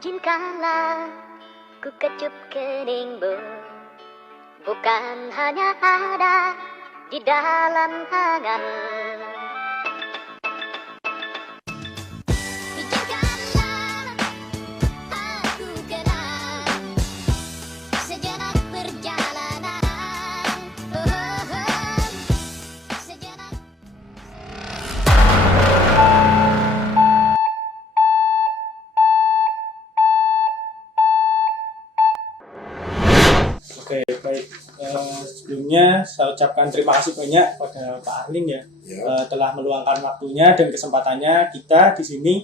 Izinkanlah ku kecup keningmu, bukan hanya ada di dalam angan. Izinkanlah aku kenal sejenak perjalanan, sejenak. Oke, baik. Sebelumnya saya ucapkan terima kasih banyak pada Pak Arlin ya, telah meluangkan waktunya dan kesempatannya kita di sini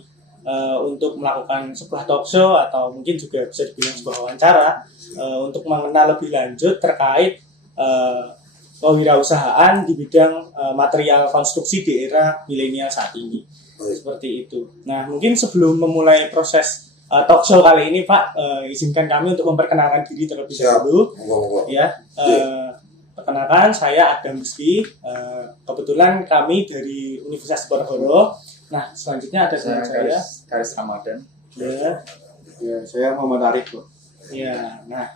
untuk melakukan sebuah talk show atau mungkin juga bisa dibilang sebuah wawancara untuk mengenal lebih lanjut terkait kewirausahaan di bidang material konstruksi di era milenial saat ini. Seperti itu. Nah, mungkin sebelum memulai proses talk show kali ini, Pak, izinkan kami untuk memperkenalkan diri terlebih dahulu. Ya, perkenalkan saya Adam Rizky. Kebetulan kami dari Universitas Diponegoro. Nah, selanjutnya ada teman saya Karis Ramadan. Ya, Saya Muhammad Arif. ya. Nah,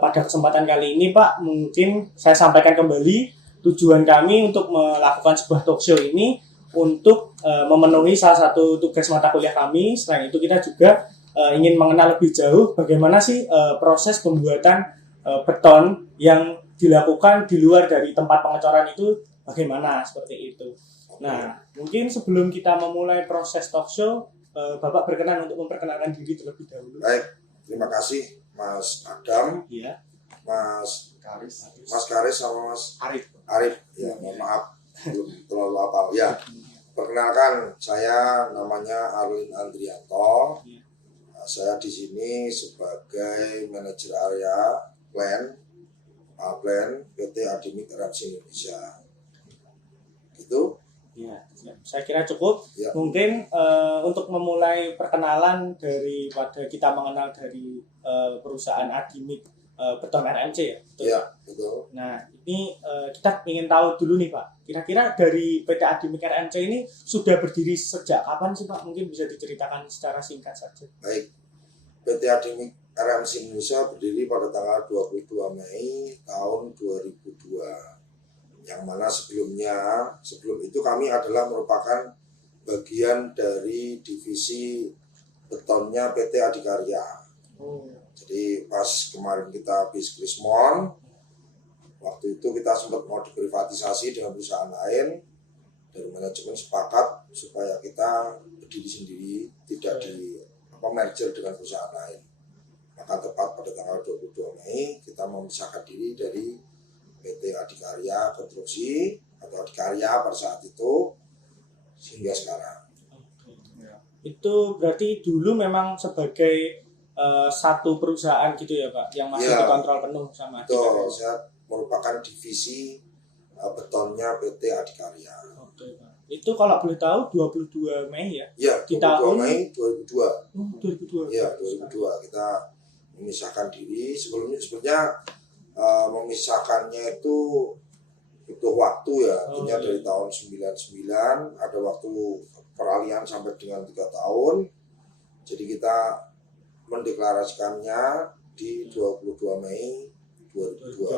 pada kesempatan kali ini, Pak, mungkin saya sampaikan kembali tujuan kami untuk melakukan sebuah talk show ini untuk memenuhi salah satu tugas mata kuliah kami. Selain itu, kita juga ingin mengenal lebih jauh bagaimana sih proses pembuatan beton yang dilakukan di luar dari tempat pengecoran itu bagaimana, seperti itu. Nah, mungkin sebelum kita memulai proses talk show, Bapak berkenan untuk memperkenalkan diri terlebih dahulu. Baik, terima kasih Mas Adam, Iya. Mas Karis. Karis sama Mas Arif. Ya, mohon maaf belum terlalu hafal. Ya, perkenalkan saya namanya Arlin Andrianto. Iya. Saya di sini sebagai manajer area plan PT Adimik RMC Indonesia. Gitu. Ya, saya kira cukup. Ya. Mungkin untuk memulai perkenalan daripada kita mengenal dari perusahaan Adimik Beton RMC ya. Betul? Ya, betul. Nah, ini kita ingin tahu dulu nih, Pak. Kira-kira dari PT Adimik RMC ini sudah berdiri sejak kapan sih, Pak? Mungkin bisa diceritakan secara singkat saja. Baik, PT Adimik RMC Indonesia berdiri pada tanggal 22 Mei tahun 2002. Yang mana sebelum itu kami adalah merupakan bagian dari divisi betonnya PT Adikarya. Jadi pas kemarin kita habis Krismon, waktu itu kita sempat mau diprivatisasi dengan perusahaan lain. Dari manajemen sepakat supaya kita berdiri sendiri, tidak di merger dengan perusahaan lain. Maka tepat pada tanggal 22 Mei kita memisahkan diri dari PT Adikarya Konstruksi atau Adikarya pada saat itu hingga sekarang. Itu berarti dulu memang sebagai satu perusahaan gitu ya, Pak, yang masih Ya, dikontrol penuh sama betul, Adikarya. saya merupakan divisi betonnya PT Adikarya. Oke, Pak. Itu kalau boleh tahu 22 Mei ya? Ya, Di 22 tahun Mei 2002. 2002. Ya, 2002 kita memisahkan diri. Sebenarnya memisahkannya itu butuh waktu ya. Artinya dari tahun 99 ada waktu peralihan sampai dengan 3 tahun. Jadi kita mendeklarasikannya di 22 Mei 2002.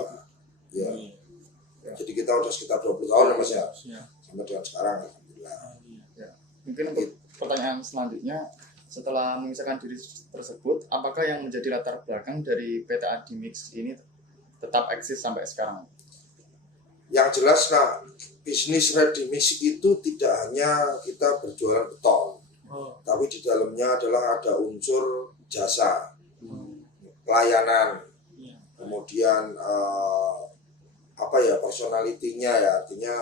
Ya. Jadi kita udah sekitar 20 tahun ya Mas ya. Sampai dengan sekarang alhamdulillah. Mungkin untuk pertanyaan selanjutnya, setelah memisahkan diri tersebut, apakah yang menjadi latar belakang dari PT Adimik ini tetap eksis sampai sekarang? Yang jelas bisnis ready mix itu tidak hanya kita berjualan beton, tapi di dalamnya adalah ada unsur jasa, pelayanan, kemudian personalitinya ya, artinya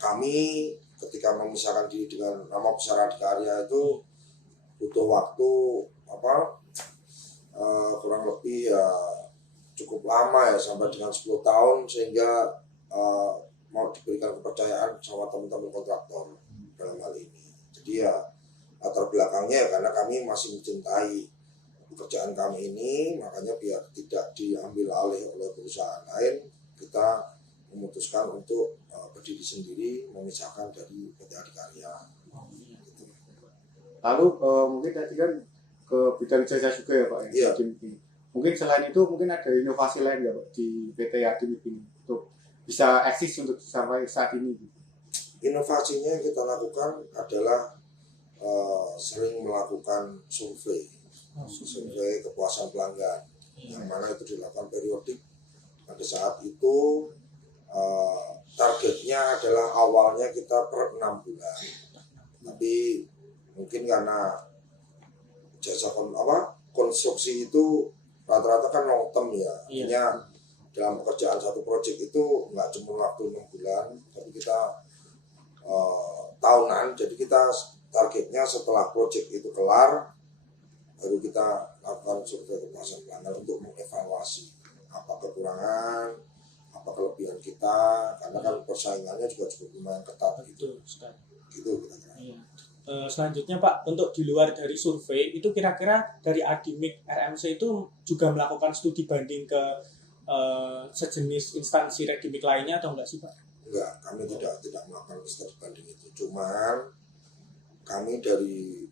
kami ketika memisahkan diri dengan nama besar Adikarya itu butuh waktu kurang lebih ya cukup lama ya, sampai dengan 10 tahun sehingga mau diberikan kepercayaan sama teman-teman kontraktor dalam hal ini. Jadi ya latar belakangnya ya karena kami masih mencintai pekerjaan kami ini, makanya biar tidak diambil alih oleh perusahaan lain, kita memutuskan untuk berdiri sendiri, memisahkan dari PT Adikarya. Lalu mungkin tadi kan ke bidang jasa juga ya Pak ya, Iya. Adimik ini. Mungkin selain itu mungkin ada inovasi lain nggak Pak di PT Adimik ini untuk bisa eksis untuk sampai saat ini? Inovasinya yang kita lakukan adalah sering melakukan survei kepuasan pelanggan, yang mana itu dilakukan periodik. Pada saat itu targetnya adalah awalnya kita per 6 bulan, tapi mungkin karena jasa konstruksi itu rata-rata kan long term ya, artinya dalam pekerjaan satu proyek itu nggak cuma waktu 6 bulan, tapi kita tahunan. Jadi kita targetnya setelah proyek itu kelar baru kita lakukan survei kepuasan pelanggan untuk mengevaluasi apa kekurangan, apa kelebihan kita, karena kan persaingannya juga cukup lumayan ketat gitu. Gitu kira-kira. Iya. Selanjutnya Pak, untuk di luar dari survei itu kira-kira dari Adimik RMC itu juga melakukan studi banding ke sejenis instansi Redimik lainnya atau enggak sih Pak? Enggak, kami tidak melakukan studi banding itu. Cuman kami dari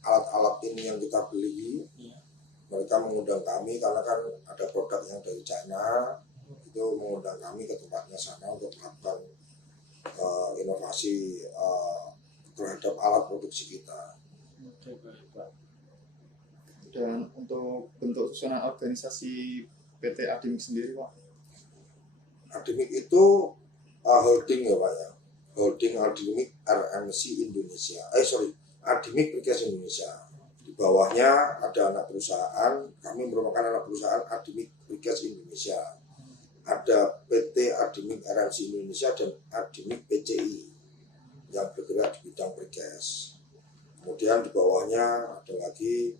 alat-alat ini yang kita beli, mereka mengundang kami karena kan ada produk yang dari China, itu mengundang kami ke tempatnya sana untuk melakukan inovasi terhadap alat produksi kita. Oke, baik Pak. Dan untuk bentuk susunan organisasi PT Adimik sendiri Pak? Adimik itu holding ya Pak ya, holding Adimik RMC Indonesia. Adimik Precast Indonesia. Di bawahnya ada anak perusahaan, kami merupakan anak perusahaan Adimik Precast Indonesia. Ada PT Adimik RMC Indonesia dan Adimik PCI yang bergerak di bidang precast. Kemudian di bawahnya ada lagi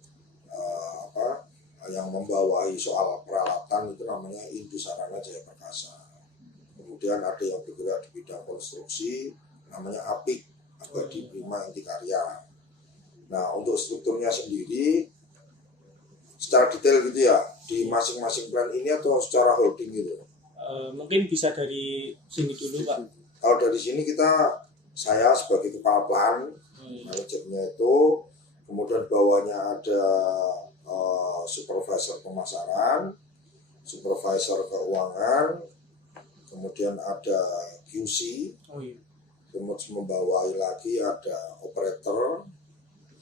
yang membawahi soal peralatan, itu namanya Indusarana Jaya Perkasa. Kemudian ada yang bergerak di bidang konstruksi, namanya APIK, Abadi Prima Inti Karya. Nah, untuk strukturnya sendiri secara detail gitu ya, di masing-masing brand ini atau secara holding gitu? Mungkin bisa dari sini dulu Pak. Kalau dari sini saya sebagai kepala plan, manajernya itu, kemudian bawahnya ada supervisor pemasaran, supervisor keuangan, kemudian ada QC, kemudian membawahi lagi ada operator,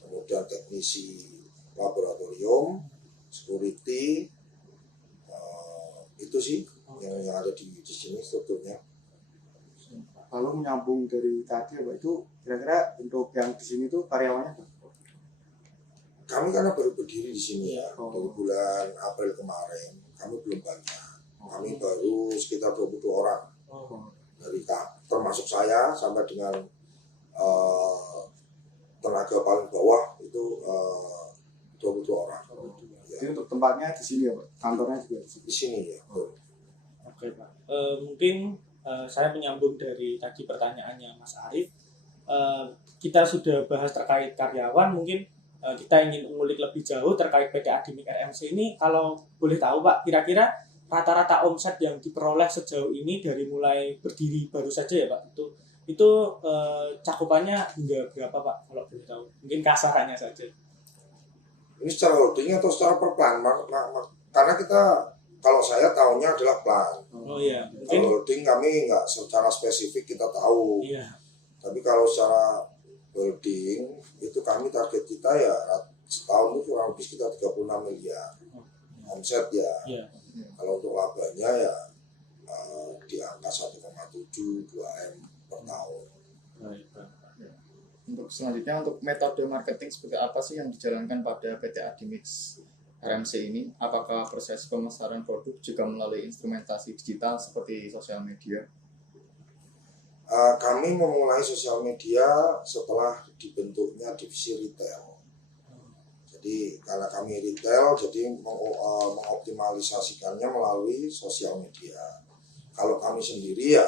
kemudian teknisi laboratorium, security, itu sih yang ada di sini strukturnya. Lalu menyambung dari tadi Pak, itu kira-kira untuk yang di sini tuh karyawannya apa? Kami karena baru berdiri di sini ya, dari bulan April kemarin, kami belum banyak. Kami baru sekitar 22 orang. Dari termasuk saya sampai dengan tenaga paling bawah itu 22 orang. Jadi untuk tempatnya di sini ya Pak, kantornya juga di sini. Di sini ya. Oke Pak. Mungkin saya menyambung dari tadi pertanyaannya Mas Arief. Kita sudah bahas terkait karyawan, mungkin kita ingin mengulik lebih jauh terkait PT Adimik RMC ini. Kalau boleh tahu Pak, kira-kira rata-rata omset yang diperoleh sejauh ini dari mulai berdiri baru saja ya Pak, itu cakupannya hingga berapa Pak, kalau boleh tahu? Mungkin kasarannya saja. Ini secara holding atau secara per plan? Karena kita, kalau saya tahunya adalah plan. Oh iya. Kalau holding kami nggak secara spesifik kita tahu. Iya. Tapi kalau secara holding itu kami target kita ya setahun itu kurang lebih sekitar 36 miliar omset ya. Iya. Kalau untuk labanya ya di angka 1,7 2M per tahun. Baik. Untuk selanjutnya, untuk metode marketing seperti apa sih yang dijalankan pada PT Adimik RMC ini? Apakah proses pemasaran produk juga melalui instrumentasi digital seperti sosial media? Kami memulai sosial media setelah dibentuknya divisi retail. Jadi karena kami retail, jadi mengoptimalisasikannya melalui sosial media. Kalau kami sendiri ya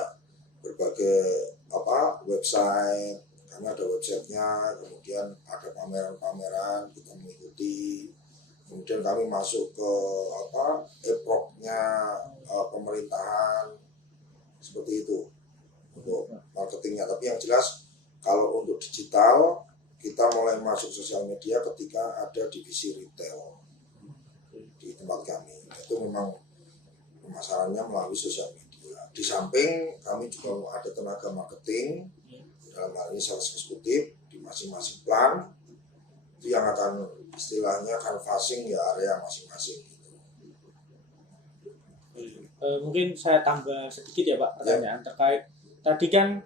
berbagai website, kami ada websitenya, kemudian ada pameran-pameran, kita mengikuti. Kemudian kami masuk ke e-proknya pemerintahan, seperti itu untuk marketingnya. Tapi yang jelas kalau untuk digital kita mulai masuk sosial media ketika ada divisi retail di tempat kami. Itu memang pemasarannya melalui sosial media. Di samping kami juga ada tenaga marketing, dalam hal ini sales eksekutif di masing-masing plan, itu yang akan istilahnya canvassing ya area masing-masing gitu. Mungkin saya tambah sedikit ya Pak pertanyaan terkait tadi kan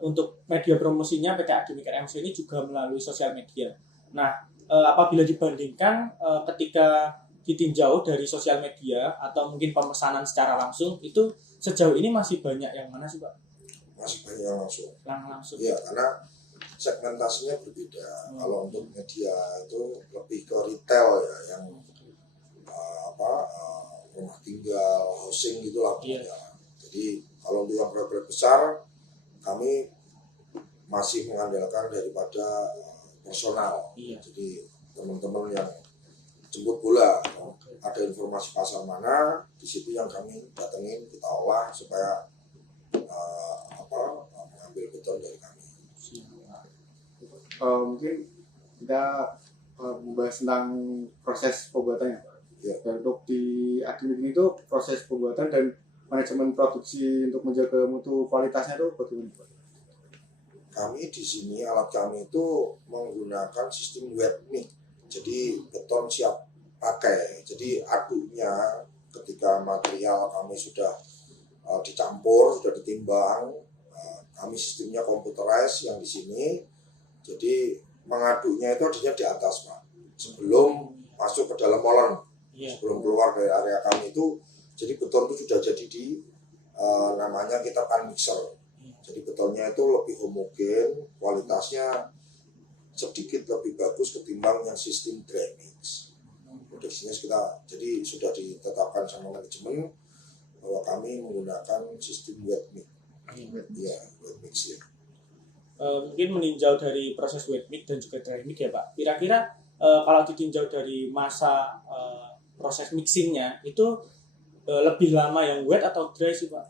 untuk media promosinya PT Adimik RMC ini juga melalui sosial media. Nah, apabila dibandingkan ketika ditinjau dari sosial media atau mungkin pemesanan secara langsung itu sejauh ini masih banyak yang mana sih Pak? Masih banyak yang langsung. Langsung. Iya, karena segmentasinya berbeda. Kalau untuk media itu lebih ke retail ya, yang rumah tinggal, housing gitulah pokoknya. Jadi kalau untuk yang proyek besar, kami masih mengandalkan daripada personal. Jadi teman-teman yang jemput bola, ada informasi pasar mana, di situ yang kami datengin, kita olah supaya mengambil beton dari kami. Mungkin kita membahas tentang proses pembuatannya. Ya. Dan untuk di Adimik ini tuh proses pembuatan dan manajemen produksi untuk menjaga mutu kualitasnya itu bagaimana Pak? Kami di sini alat kami itu menggunakan sistem wet mix. Jadi beton siap pakai. Jadi aduknya ketika material kami sudah dicampur, sudah ditimbang, kami sistemnya computerized yang di sini. Jadi mengaduknya itu adanya di atas Pak. Sebelum masuk ke dalam molen. Sebelum keluar dari area kami itu, jadi beton itu sudah jadi di namanya kita pan mixer. Jadi betonnya itu lebih homogen, kualitasnya sedikit lebih bagus ketimbang yang sistem dry mix. Produksinya kita jadi sudah ditetapkan sama manajemen bahwa kami menggunakan sistem wet mix. Iya, wet mix ya. Mungkin meninjau dari proses wet mix dan juga dry mix ya Pak. Kira-kira kalau ditinjau dari masa proses mixingnya itu lebih lama yang wet atau dry sih Pak?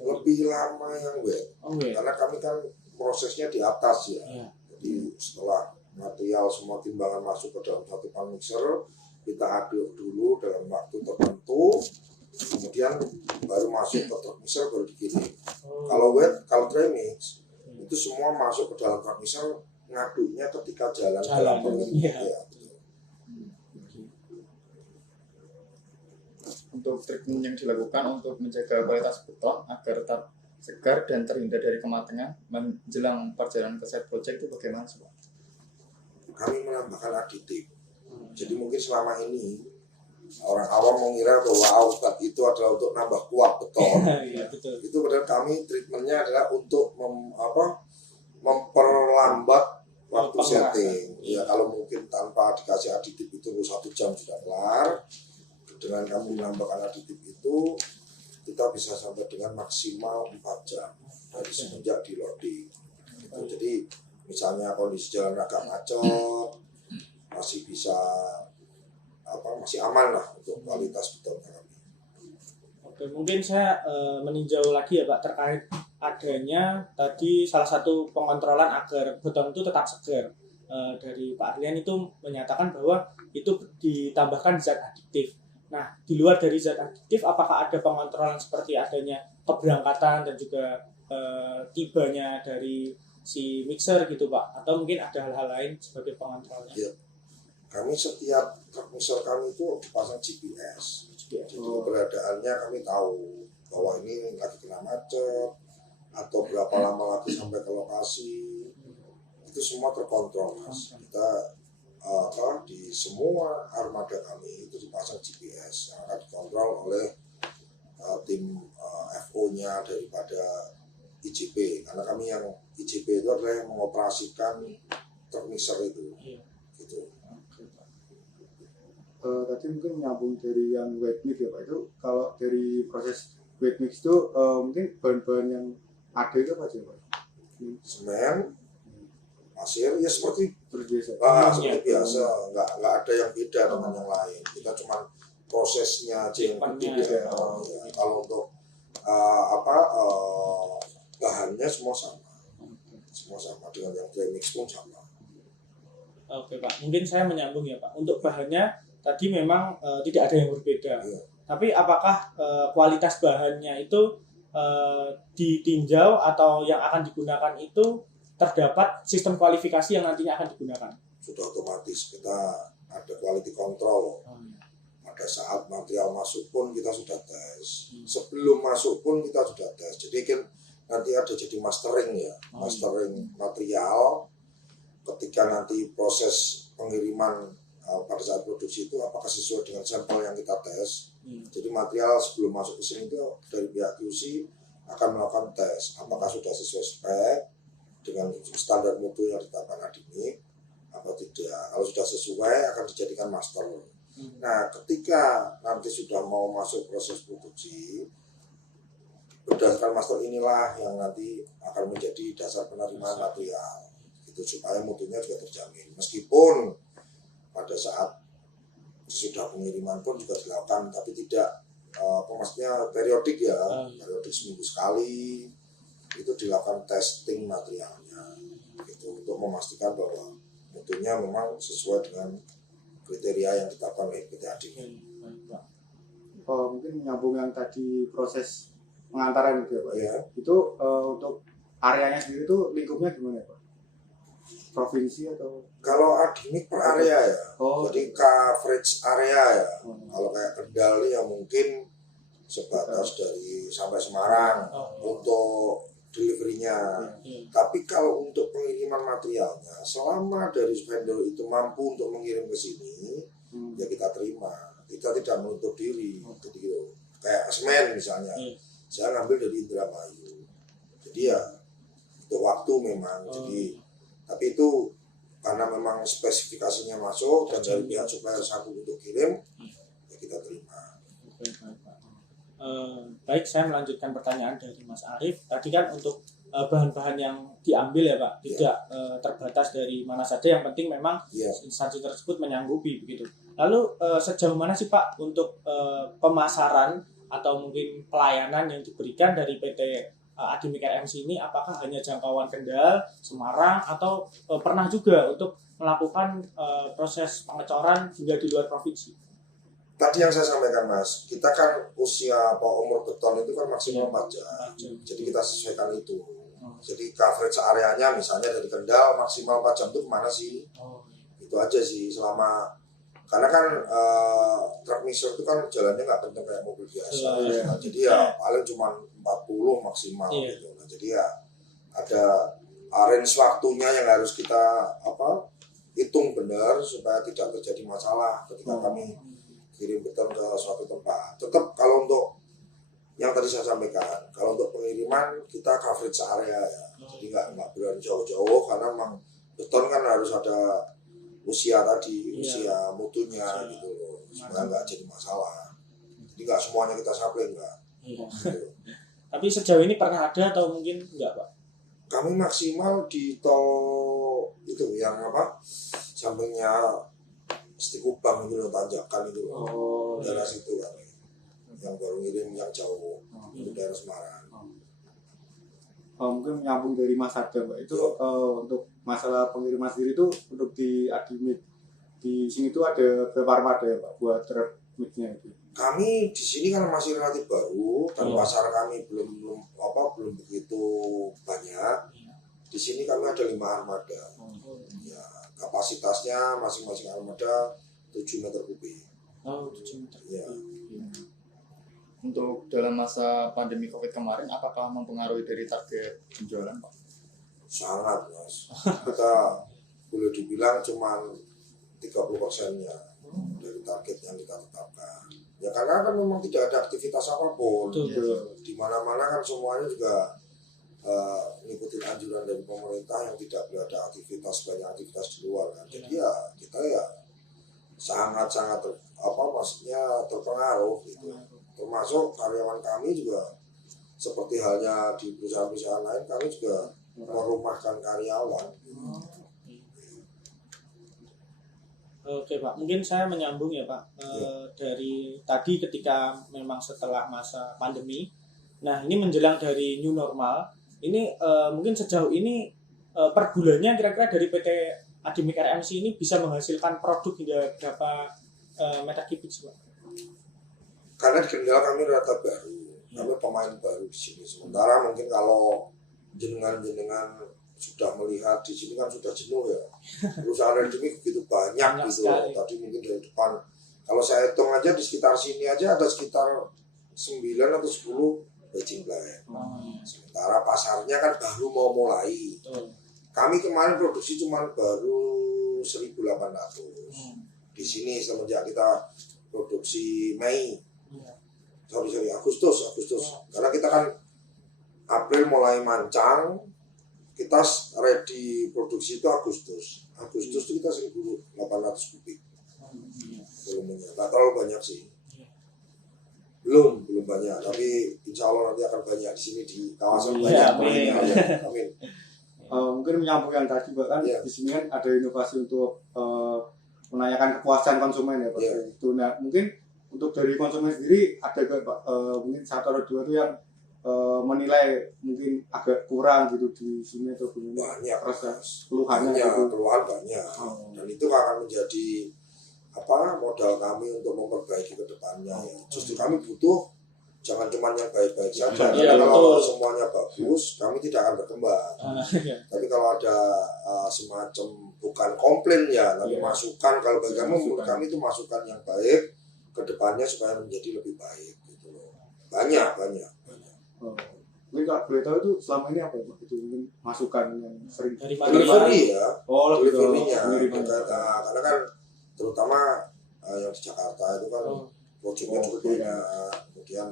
Lebih lama yang wet. Karena kami kan prosesnya di atas ya. Jadi setelah material semua timbangan masuk ke dalam satu pan mixer, kita aduk dulu dalam waktu tertentu, kemudian baru masuk ke truck mixer baru dikirim. Kalau dry mix itu semua masuk ke dalam truck mixer, ngaduknya ketika jalan dalam pengiriman. Untuk treatment yang dilakukan untuk menjaga kualitas beton agar tetap segar dan terhindar dari kematangan menjelang perjalanan ke site project itu bagaimana sih Pak? Kami menambahkan aditif. Jadi mungkin selama ini orang awam mengira bahwa outlet itu adalah untuk nambah kuat beton. Itu padahal kami treatmentnya adalah untuk memperlambat waktu setting. Ya kalau mungkin tanpa dikasih aditif itu 1 jam sudah kelar. Dengan kami menambahkan aditif itu kita bisa sampai dengan maksimal 4 jam dari semenjak di loading. Gitu. Jadi misalnya kondisi jalan agak macet masih bisa masih aman lah untuk kualitas betonnya kami. Oke, mungkin saya meninjau lagi ya Pak terkait adanya tadi salah satu pengontrolan agar beton itu tetap segar. Dari Pak Arlian itu menyatakan bahwa itu ditambahkan zat aditif. Nah, di luar dari zat aditif, apakah ada pengontrolan seperti adanya keberangkatan dan juga tibanya dari si mixer gitu Pak? Atau mungkin ada hal-hal lain sebagai pengontrolnya? Ya. Kami setiap truk mixer kami itu dipasang GPS. Jadi keberadaannya kami tahu bahwa ini lagi kena macet atau berapa lama lagi sampai ke lokasi. Itu semua terkontrol Mas. Kita di semua armada kami itu dipasang GPS yang akan dikontrol oleh tim FO-nya daripada IJP, karena kami yang IJP itu adalah yang mengoperasikan truk mixer itu. Gitu. Tadi mungkin nyambung dari yang wet mix ya Pak, itu kalau dari proses wet mix itu mungkin bahan-bahan yang ada itu apa aja Pak? Semen, pasir, ya seperti biasa. Seperti biasa, nggak ada yang beda dengan yang lain. Kita cuma prosesnya aja yang berbeda. Kalau untuk bahannya semua sama dengan yang dry mix pun sama. Oke Pak, mungkin saya menyambung ya Pak. Untuk bahannya tadi memang tidak ada yang berbeda. Iya. Tapi apakah kualitas bahannya itu ditinjau atau yang akan digunakan itu terdapat sistem kualifikasi yang nantinya akan digunakan? Sudah otomatis kita ada quality control. Pada saat material masuk pun kita sudah tes. Sebelum masuk pun kita sudah tes. Jadi kan nanti ada jadi mastering ya, mastering material. Ketika nanti proses pengiriman pada saat produksi itu apakah sesuai dengan sampel yang kita tes. Jadi material sebelum masuk ke sini itu dari pihak QC akan melakukan tes apakah sudah sesuai spek dengan standar mutu yang ditetapkan Adimik apa tidak. Kalau sudah sesuai akan dijadikan master. Nah, ketika nanti sudah mau masuk proses produksi, berdasarkan master inilah yang nanti akan menjadi dasar penerimaan material. Itu supaya mutunya juga terjamin. Meskipun pada saat sesudah pengiriman pun juga dilakukan, tapi tidak maksudnya periodik ya, periodik seminggu sekali itu dilakukan testing materialnya, gitu untuk memastikan bahwa mutunya memang sesuai dengan kriteria yang ditetapkan oleh PT Adimik. Mungkin menyambung yang tadi proses pengantaran itu ya Pak. Ya. Itu untuk areanya sendiri itu lingkupnya gimana Pak? Provinsi atau? Kalau Adimik per area ya, jadi coverage area ya. Kalau kayak Kendal ya mungkin sebatas dari sampai Semarang untuk delivery-nya. Tapi kalau untuk pengiriman materialnya, selama dari vendor itu mampu untuk mengirim ke sini, ya kita terima. Kita tidak menutup diri. Jadi gitu. Kayak semen misalnya, saya ngambil dari Indramayu. Jadi ya untuk waktu memang. Jadi tapi itu karena memang spesifikasinya masuk dan dari pihak supplier sanggup untuk kirim, ya kita terima. Baik, saya melanjutkan pertanyaan dari Mas Arief. Tadi kan untuk bahan-bahan yang diambil ya Pak, tidak terbatas dari mana saja. Yang penting memang instansi tersebut menyanggupi begitu. Lalu sejauh mana sih Pak untuk pemasaran atau mungkin pelayanan yang diberikan dari PT Adimik RMC ini, apakah hanya jangkauan Kendal, Semarang, atau pernah juga untuk melakukan proses pengecoran hingga di luar provinsi? Tadi yang saya sampaikan Mas, kita kan usia umur beton itu kan maksimal 4 jam. Jadi kita sesuaikan itu. Jadi coverage areanya misalnya dari Kendal maksimal 4 jam itu kemana sih? Itu aja sih selama. Karena kan truk mixer itu kan jalannya nggak kenceng kayak mobil biasa. Nah, jadi ya paling cuma 40 maksimal gitu. Nah, jadi ya ada range waktunya yang harus kita hitung benar supaya tidak terjadi masalah ketika kami kirim beton ke suatu tempat. Tetap kalau untuk yang tadi saya sampaikan, kalau untuk pengiriman kita coverage area ya. Jadi nggak berani jauh-jauh karena memang beton kan harus ada usia tadi, usia mutunya gitu loh, supaya nggak jadi masalah. Jadi nggak semuanya kita supply nggak. Gitu. Tapi sejauh ini pernah ada atau mungkin enggak Pak? Kami maksimal di tol itu yang sampingnya Stikubang itu loh, tanjakan itu daerah situ kan, yang baru ngirim yang jauh itu daerah Semarang. Mungkin menyambung dari Mas Adam Pak, itu untuk masalah pengiriman sendiri itu untuk di Adimik di sini tuh ada berapa armada ya Pak buat truk mix-nya itu? Kami di sini kan masih relatif baru dan pasar kami belum begitu banyak. Di sini kami ada 5 armada. Ya, kapasitasnya masing-masing armada 7 meter kubik. 7 meter. Ya. Untuk dalam masa pandemi COVID kemarin, apakah mempengaruhi dari target penjualan, Pak? Sangat, Mas. Kita boleh dibilang cuma 30%-nya dari target yang kita tetapkan. Ya karena kan memang tidak ada aktivitas apapun. Di mana-mana kan semuanya juga ngikutin anjuran dari pemerintah yang tidak boleh ada aktivitas, banyak aktivitas di luar kan. Jadi ya kita ya sangat-sangat maksudnya terpengaruh gitu. Termasuk karyawan kami juga seperti halnya di perusahaan-perusahaan lain, kami juga merumahkan karyawan. Oke Pak, mungkin saya menyambung ya Pak dari tadi ketika memang setelah masa pandemi. Nah ini menjelang dari new normal. Ini mungkin sejauh ini per bulannya kira-kira dari PT Adimik RMC ini bisa menghasilkan produk hingga berapa meter kubik sih, Pak? Karena di Kendal kami rata baru, kami pemain baru di sini. Sementara mungkin kalau jenengan sudah melihat di sini kan sudah jenuh ya. Perusahaan Adimik begitu banyak gitu. sekali. Tadi mungkin dari depan, kalau saya hitung aja di sekitar sini aja ada sekitar 9 atau 10 Beijing Blend. Sementara pasarnya kan baru mau mulai. Betul. Kami kemarin produksi cuma baru 1.800. Di sini semenjak kita produksi Mei, Agustus. Karena kita kan April mulai mancang, kita ready produksi itu Agustus itu kita 1.800 kubik. Volumenya nggak terlalu banyak sih. Belum banyak, tapi insya Allah nanti akan banyak di sini di kawasan banyak. Amin. Mungkin menyambung yang tadi Pak kan di sini kan ada inovasi untuk menanyakan kepuasan konsumen ya Pak. Itu nah mungkin untuk dari konsumen sendiri ada gak Pak mungkin satu atau dua itu yang menilai mungkin agak kurang gitu di sini atau banyak proses keluhannya keluhan banyak dan itu akan menjadi modal kami untuk memperbaiki ke depannya. Justru kami butuh jangan cuma yang baik-baik saja. Karena kalau semuanya bagus, kami tidak akan berkembang. Tapi kalau ada semacam bukan komplain ya, tapi masukan. Kalau bagi kami, menurut kami itu masukan yang baik ke depannya supaya menjadi lebih baik gitu loh. Banyak. Mungkin kalau boleh tahu itu selama ini apa ya Pak? Itu mungkin masukan yang sering delivery ya. Delivery-nya. Karena kan terutama yang di Jakarta itu kan projectnya cukup banyak. Kemudian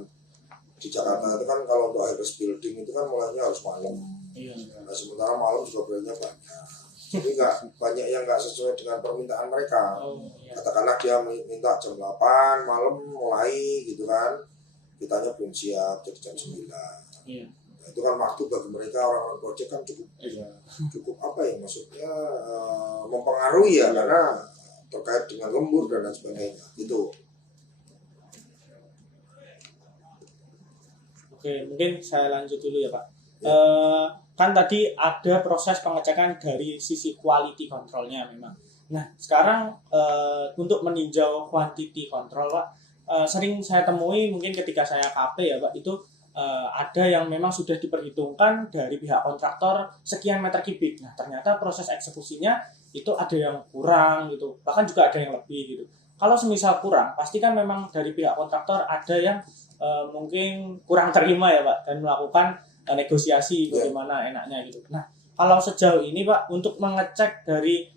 di Jakarta itu kan kalau untuk high-rise building itu kan mulainya harus malam. Nah, sementara malam juga brandnya banyak. Jadi banyak yang nggak sesuai dengan permintaan mereka. Katakanlah dia minta jam 8 malam mulai gitu kan, kitanya belum siap jadi jam 9. Nah, itu kan waktu bagi mereka orang-orang project kan cukup maksudnya mempengaruhi ya karena terkait dengan lembur dan lain sebagainya gitu. Oke, mungkin saya lanjut dulu ya Pak. Kan tadi ada proses pengecekan dari sisi quality controlnya memang. Nah, sekarang untuk meninjau quantity control Pak, sering saya temui mungkin ketika saya KP ya Pak, itu ada yang memang sudah diperhitungkan dari pihak kontraktor sekian meter kubik. Nah, ternyata proses eksekusinya itu ada yang kurang gitu, bahkan juga ada yang lebih gitu. Kalau semisal kurang, pasti kan memang dari pihak kontraktor ada yang mungkin kurang terima ya Pak, dan melakukan negosiasi bagaimana enaknya gitu. Nah, kalau sejauh ini Pak, untuk mengecek dari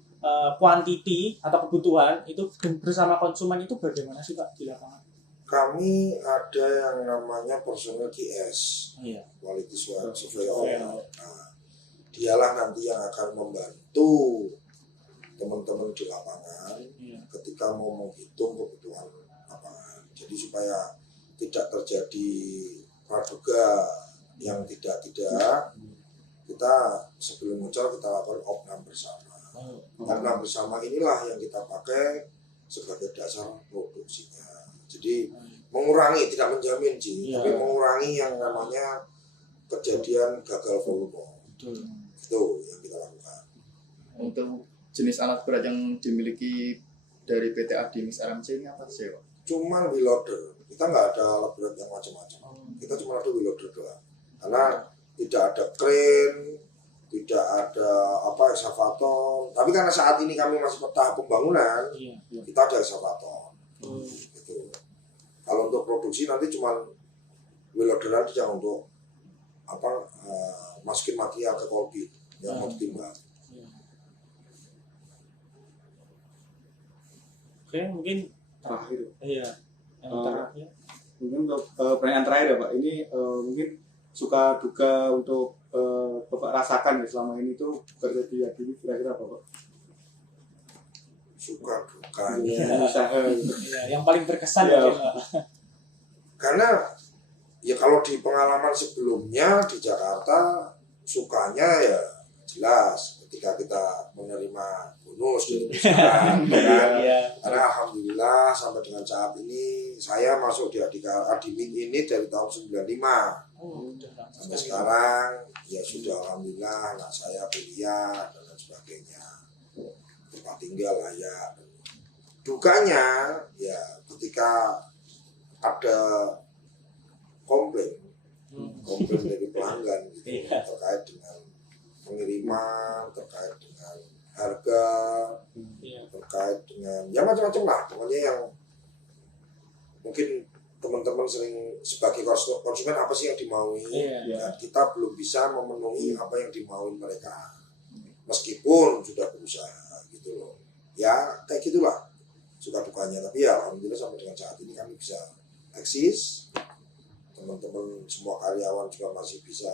quantity atau kebutuhan itu bersama konsumen itu bagaimana sih Pak di lapangan? Kami ada yang namanya personal QS, quality surveyor. Nah, dialah nanti yang akan membantu teman-teman di lapangan ketika mau menghitung kebutuhan lapangan. Jadi supaya tidak terjadi praduga yang tidak, kita sebelum muncul kita lakukan opnam bersama. Opnam bersama inilah yang kita pakai sebagai dasar produksinya. Jadi mengurangi, tidak menjamin sih, tapi mengurangi yang namanya kejadian gagal volume. Itu yang kita lakukan. Untuk jenis alat berat yang dimiliki dari PT Adimik RMC ini apa sih Pak? Cuman wheel loader, kita nggak ada alat berat yang macam-macam. Kita cuma ada wheel loader doang. Karena tidak ada crane, tidak ada excavator. Tapi karena saat ini kami masih tahap pembangunan, kita ada excavator. Gitu. Kalau untuk produksi nanti cuma wheel loader aja untuk masukin material ke kolbit yang mau ditimbang. Oke, mungkin terakhir. Terakhir. Mungkin untuk pertanyaan terakhir ya Pak, ini mungkin suka duka untuk Bapak rasakan ya selama ini tuh kerja di Adimik kira-kira apa Pak? Suka dukanya. Yang paling berkesan ya. Karena ya kalau di pengalaman sebelumnya di Jakarta sukanya ya jelas ketika kita menerima bonus dari perusahaan karena alhamdulillah sampai dengan saat ini saya masuk di Adimik ini dari tahun 95 sampai sekarang ya sudah alhamdulillah anak saya kuliah dan lain sebagainya. tempat tinggal layak. Dukanya ya ketika ada komplain dari pelanggan gitu, terkait dengan pengiriman, terkait dengan harga, terkait dengan ya macam-macam lah, pokoknya yang mungkin teman-teman sering sebagai konsumen apa sih yang dimaui, dan kita belum bisa memenuhi apa yang dimaui mereka meskipun sudah berusaha gitu loh ya, kayak gitulah suka dukanya. Tapi ya alhamdulillah sampai dengan saat ini kami bisa eksis, teman-teman semua karyawan juga masih bisa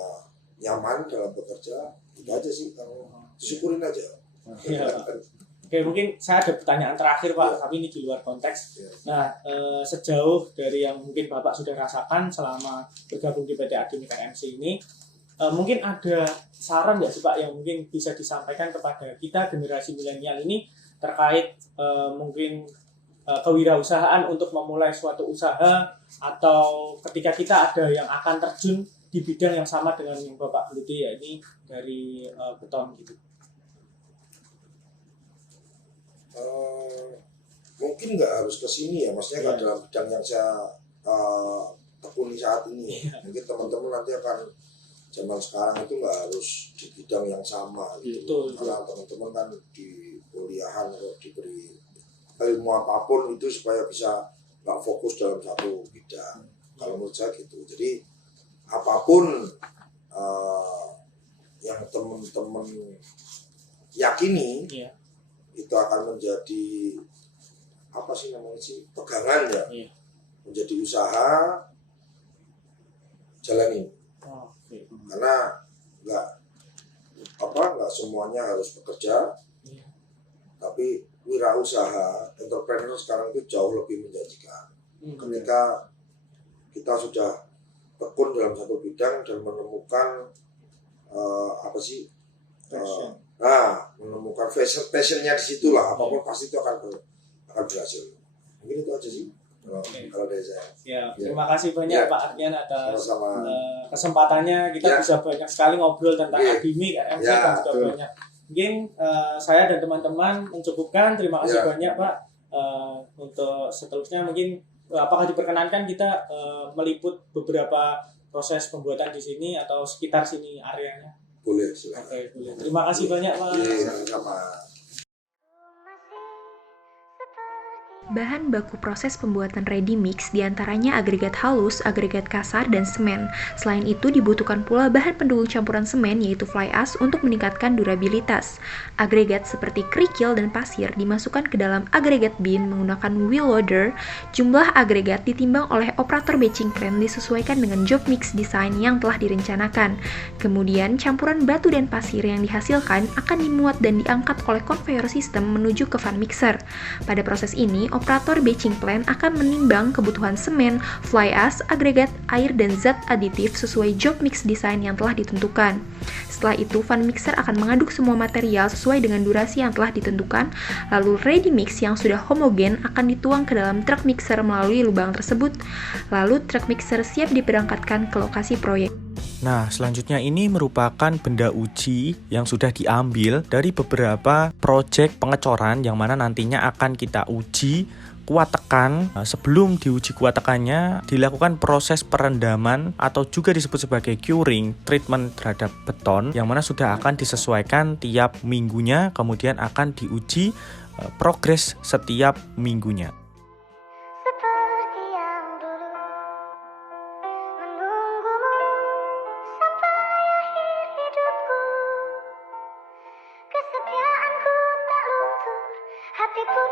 nyaman dalam bekerja. Itu aja sih, kalau syukurin aja. Oke, mungkin saya ada pertanyaan terakhir Pak, tapi ini di luar konteks. Nah, sejauh dari yang mungkin Bapak sudah rasakan selama bergabung di PT Adimik RMC ini, mungkin ada saran nggak sih Pak yang mungkin bisa disampaikan kepada kita generasi milenial ini terkait mungkin kewirausahaan untuk memulai suatu usaha, atau ketika kita ada yang akan terjun di bidang yang sama dengan yang Bapak geluti, ya ini dari beton gitu. Mungkin nggak harus ke sini ya, maksudnya nggak dalam bidang yang saya tekuni saat ini. Mungkin teman-teman nanti akan zaman sekarang itu nggak harus di bidang yang sama gitu. Karena teman-teman kan di kuliahan atau diberi ilmu apapun itu supaya bisa nggak fokus dalam satu bidang. Kalau menurut saya gitu. Jadi apapun yang teman-teman yakini itu akan menjadi apa sih namanya sih, pegangan ya, menjadi usaha, jalanin. Karena nggak semuanya harus bekerja, tapi wirausaha, entrepreneur sekarang itu jauh lebih menjanjikan. Ketika kita sudah tekun dalam satu bidang dan menemukan menemukan passionnya di situ lah, apapun pasti itu akan berhasil. Mungkin itu aja sih kalau dari saya. Terima kasih banyak Pak Ardian atas kesempatannya. Kita bisa banyak sekali ngobrol tentang Adimik, RMC dan juga banyak. Mungkin saya dan teman-teman mencukupkan. Terima kasih banyak Pak. Untuk seterusnya mungkin apakah diperkenankan kita meliput beberapa proses pembuatan di sini atau sekitar sini areanya? Boleh, silakan. Oke, boleh. Terima kasih banyak Pak. Sama-sama. Bahan baku proses pembuatan ready mix diantaranya agregat halus, agregat kasar, dan semen. Selain itu dibutuhkan pula bahan pendukung campuran semen yaitu fly ash untuk meningkatkan durabilitas. Agregat seperti kerikil dan pasir dimasukkan ke dalam agregat bin menggunakan wheel loader. Jumlah agregat ditimbang oleh operator batching plant disesuaikan dengan job mix design yang telah direncanakan. Kemudian campuran batu dan pasir yang dihasilkan akan dimuat dan diangkat oleh conveyor system menuju ke fan mixer. Pada proses ini, operator batching plant akan menimbang kebutuhan semen, fly ash, agregat, air, dan zat aditif sesuai job mix design yang telah ditentukan. Setelah itu, fan mixer akan mengaduk semua material sesuai dengan durasi yang telah ditentukan, lalu ready mix yang sudah homogen akan dituang ke dalam truk mixer melalui lubang tersebut, lalu truk mixer siap diberangkatkan ke lokasi proyek. Nah, selanjutnya ini merupakan benda uji yang sudah diambil dari beberapa proyek pengecoran yang mana nantinya akan kita uji kuat tekan. Sebelum diuji kuat tekannya, dilakukan proses perendaman atau juga disebut sebagai curing, treatment terhadap beton yang mana sudah akan disesuaikan tiap minggunya, kemudian akan diuji progres setiap minggunya. Kesetiaanku tak luntur, hatiku